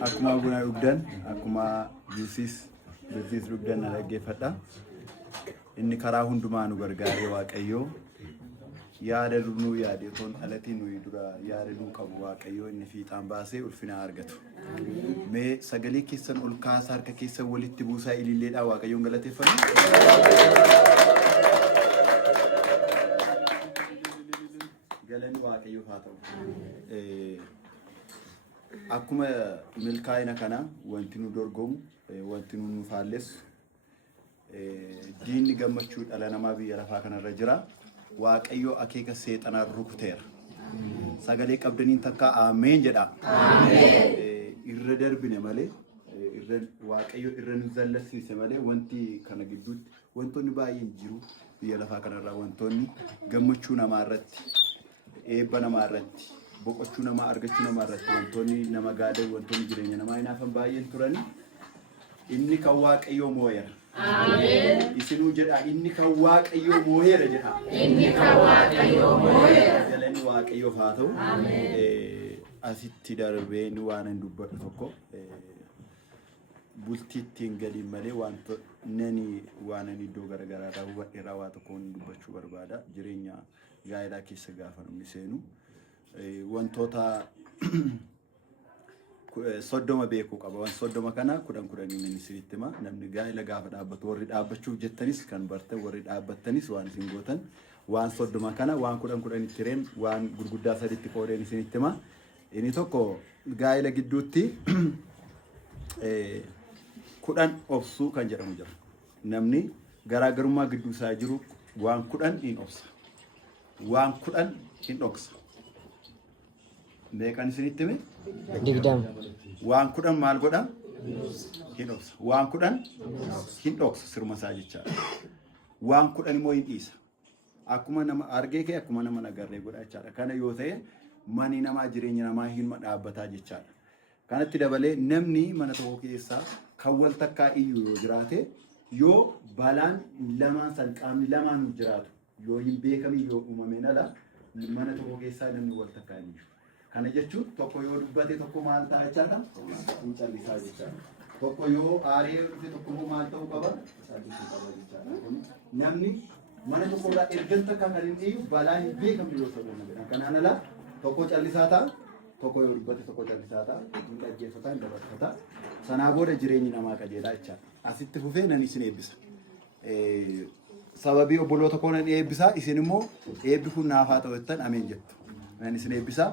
Akkuma buna dhugdan, akkuma juusis dhugdan dhaggeeffadha. Inni karaa hundumaa nu gargaaree Waaqayyoo yaada nuu yaade toon alatii nuyi dura yaada nuu qabu Waaqayyoo inni fiixaan baasee ulfina argatu. Mee sagalee keessan ol kaasaa harka keessan walitti buusaa ililleedhaa Waaqayyoon galateeffannu. Galanni Waaqayyoof haa ta'u. Akkuma milkaa'ina kana wanti nu dorgomu, wanti nu faallessu, diinni gammachuu dhala namaa biyya lafaa kanarra jira. Waaqayyo akeeka seexanaa rukuteera. Sagalee qabdaniin takka ameen jedha. Irra darbine malee, Waaqayyo irra nu zallasiise malee wanti kana gidduutti wantoonni baay'een jiru biyya lafaa kanarra. Wantoonni gammachuu namaa irratti, eebba namaa irratti, boqochuu namaa argachuu namaa irratti, wantoonni nama gaadan, wantoonni jireenya namaa hinaafan baay'een turan. Inni kan Waaqayyoo moo'eera. Amen. Isinu jedha inni kan Waaqayyoo moo'eera jedha. Inni kan Waaqayyoo moo'eera. Galanni Waaqayyoof haa ta'u. Amen. Asitti darbee ni waan hin dubbadhu tokko bultiittiin gadi malee wantoonni waan iddoo garaagaraa hubadheeraa waa tokko hin dubbachuu barbaada. Jireenya gaa'elaa keessa gaafa namni seenu wantoota soddoma beekuu qaba. Waan soddoma kana kudhan inni sirriitti hima. Namni gaa'ela gaafa dhaabbatu warri dhaabbachuuf jettanis kan bartan warri dhaabbattanis waan isin gootan waan soddoma kana waan kudhan itti reen waan gurguddaa sadiitti qoodeen isinitti hima. Inni tokko gaa'ela gidduutti kudhan obsuu kan jedhamu jira. Namni garaagarummaa gidduu isaa jiru waan kudhan hin obsa. Waan kudhan hin dhoksa. Meeqan isinitti hime? Digdam. Waan kudhan maal godha? Hin dhoksa. Waan kudhan hin dhoksa sirma isaa jechaadha. Waan kudhan immoo hin dhiisa. Akkuma nama argee kee akkuma nama nagarree godha jechaadha. Kana yoo ta'e mani namaa jireenya namaa hin dhaabbataa jechaadha. Kanatti dabalee namni mana tokko keessaa kan wal takkaa iyyuu yoo jiraate yoo balaan lamaan san qaamni lamaan jiraatu yoo hin beekamiin yoo uumameen ala mana tokko keessaa namni wal takkaa iyyuu. Kana jechuun tokko yoo dubbate tokko maal ta'a jechaadha? Hin callisaa jechaadha. Tokko yoo aaree dhufe tokko immoo maal ta'uu qaba? Callisuu qaba jechaadha. Namni mana tokko irraa ergan takka kan hin dhiyu balaa hin beekamne yoo ta'u nama. Kanaan ala tokko callisaa ta'a, tokko yoo dubbate tokko callisaa ta'a, hin dhaggeeffata, hin dabarfata. Sanaa booda jireenyi namaa qajeelaa jechaadha. Asitti fufee nan isin eebbisa. Sababii obboloota koo nan eebbisa, isin immoo eebbi kun naaf haa ta'u jettan ameen jettu. Nan isin eebbisa.